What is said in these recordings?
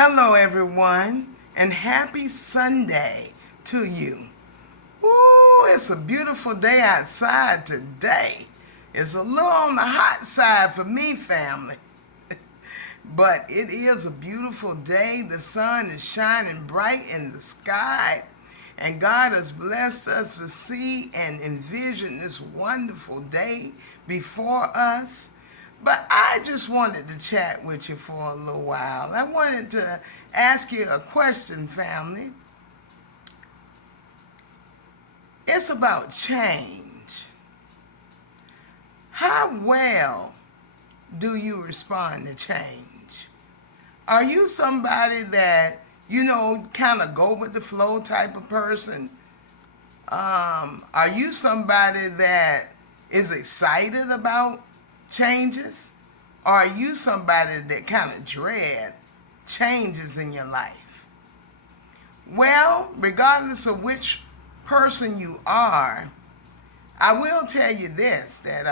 Hello, everyone, and happy Sunday to you. Ooh, it's a beautiful day outside today. It's a little on the hot side for me, family, but it is a beautiful day. The sun is shining bright in the sky, and God has blessed us to see and envision this wonderful day before us. But I just wanted to chat with you for a little while. I wanted to ask you a question, family. It's about change. How well do you respond to change? Are you somebody that, kind of go with the flow type of person? Are you somebody that is excited about changes? Or are you somebody that kind of dread changes in your life? Well, regardless of which person you are, I will tell you this, that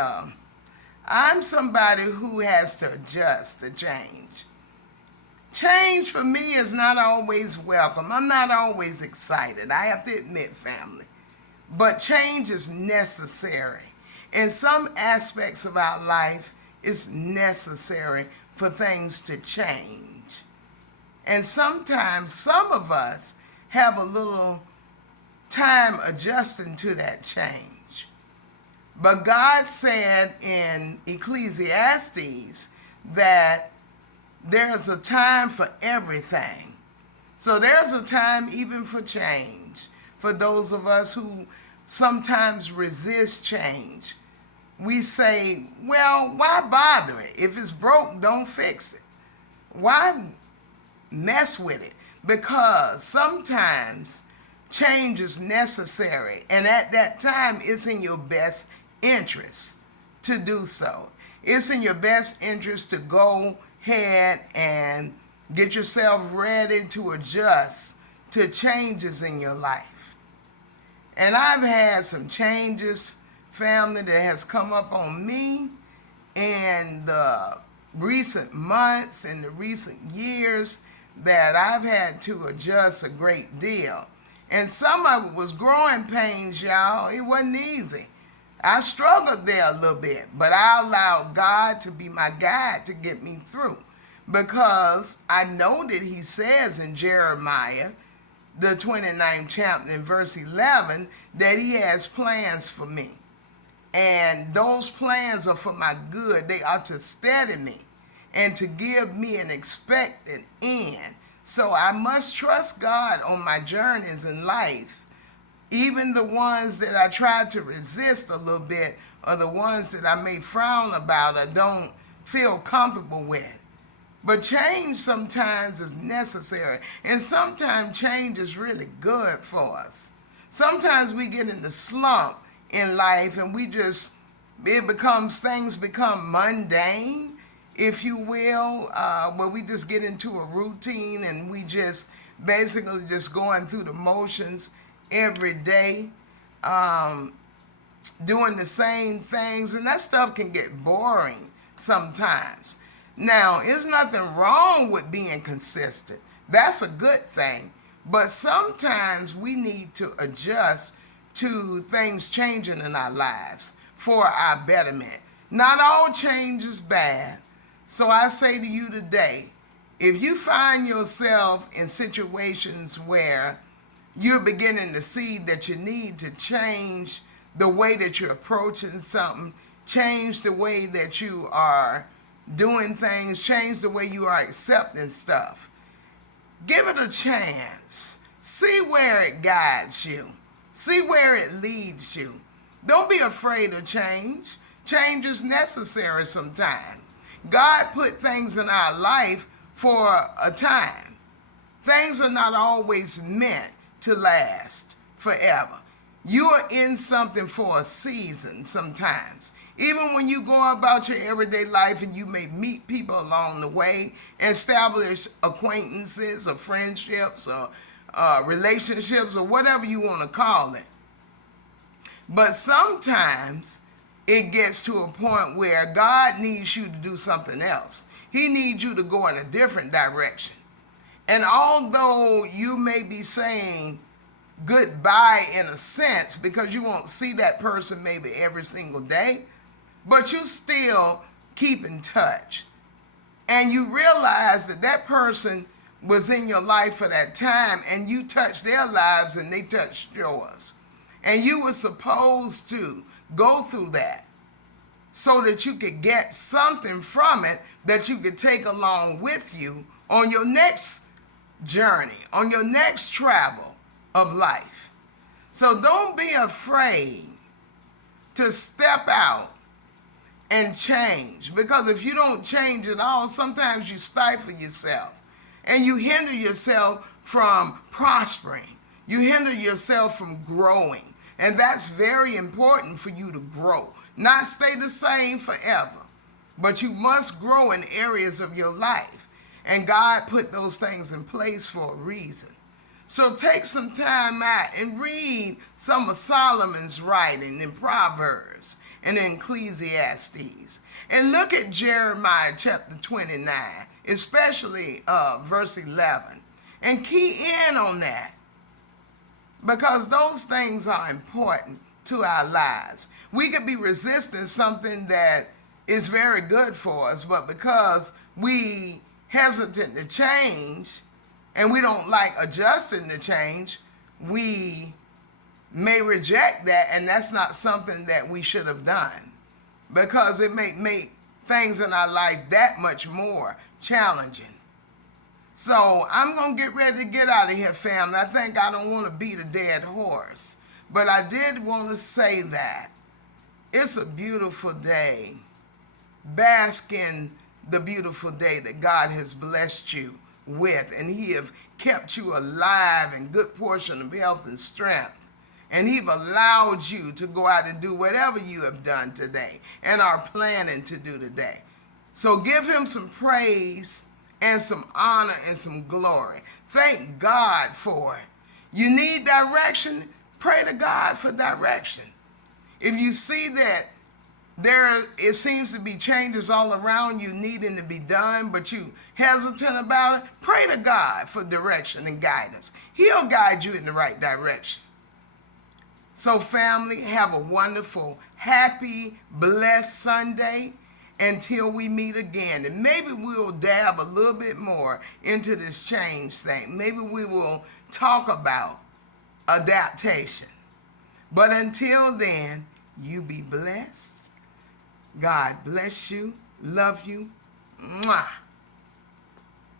I'm somebody who has to adjust to change. Change for me is not always welcome. I'm not always excited, I have to admit, family. But change is necessary. In some aspects of our life, it's necessary for things to change. And sometimes some of us have a little time adjusting to that change. But God said in Ecclesiastes that there's a time for everything. So there's a time even for change. For those of us who sometimes resist change, we say, well, why bother it? If it's broke, don't fix it. Why mess with it? Because sometimes change is necessary, and at that time, it's in your best interest to do so. It's in your best interest to go ahead and get yourself ready to adjust to changes in your life. And I've had some changes, family, that has come up on me in the recent months and the recent years that I've had to adjust a great deal. And some of it was growing pains, y'all. It wasn't easy. I struggled there a little bit, but I allowed God to be my guide to get me through, because I know that he says in Jeremiah, the 29th chapter in verse 11, that he has plans for me. And those plans are for my good. They are to steady me and to give me an expected end. So I must trust God on my journeys in life, even the ones that I try to resist a little bit, or the ones that I may frown about or don't feel comfortable with. But change sometimes is necessary, and sometimes change is really good for us. Sometimes we get in the slump in life, and things become mundane, if you will, where we just get into a routine and we just basically just going through the motions every day, doing the same things, and that stuff can get boring sometimes. Now, there's nothing wrong with being consistent. That's a good thing. But sometimes we need to adjust to things changing in our lives for our betterment. Not all change is bad. So I say to you today, if you find yourself in situations where you're beginning to see that you need to change the way that you're approaching something, change the way that you are doing things, change the way you are accepting stuff, give it a chance. See where it guides you. See where it leads you. Don't be afraid of change. Change is necessary sometimes. God put things in our life for a time. Things are not always meant to last forever. You are in something for a season sometimes. Even when you go about your everyday life and you may meet people along the way, establish acquaintances or friendships or relationships or whatever you want to call it. But sometimes it gets to a point where God needs you to do something else. He needs you to go in a different direction. And although you may be saying goodbye in a sense, because you won't see that person maybe every single day, but you still keep in touch. And you realize that that person was in your life for that time, and you touched their lives and they touched yours. And you were supposed to go through that so that you could get something from it that you could take along with you on your next journey, on your next travel of life. So don't be afraid to step out and change, because if you don't change at all, sometimes you stifle yourself and you hinder yourself from prospering. You hinder yourself from growing. And that's very important for you to grow. Not stay the same forever, but you must grow in areas of your life. And God put those things in place for a reason. So take some time out and read some of Solomon's writing in Proverbs and in Ecclesiastes. And look at Jeremiah chapter 29, especially verse 11. And key in on that, because those things are important to our lives. We could be resisting something that is very good for us, but because we hesitant to change and we don't like adjusting to change, we may reject that, and that's not something that we should have done, because it may make things in our life that much more challenging. So I'm going to get ready to get out of here, family. I think I don't want to beat a dead horse, but I did want to say that it's a beautiful day. Bask in the beautiful day that God has blessed you with, and he have kept you alive in good portion of health and strength. And he've allowed you to go out and do whatever you have done today and are planning to do today. So give him some praise and some honor and some glory. Thank God for it. You need direction? Pray to God for direction. If you see that it seems to be changes all around you needing to be done, but you hesitant about it, pray to God for direction and guidance. He'll guide you in the right direction. So family, have a wonderful, happy, blessed Sunday until we meet again. And maybe we'll dab a little bit more into this change thing. Maybe we will talk about adaptation. But until then, you be blessed. God bless you. Love you. Mwah.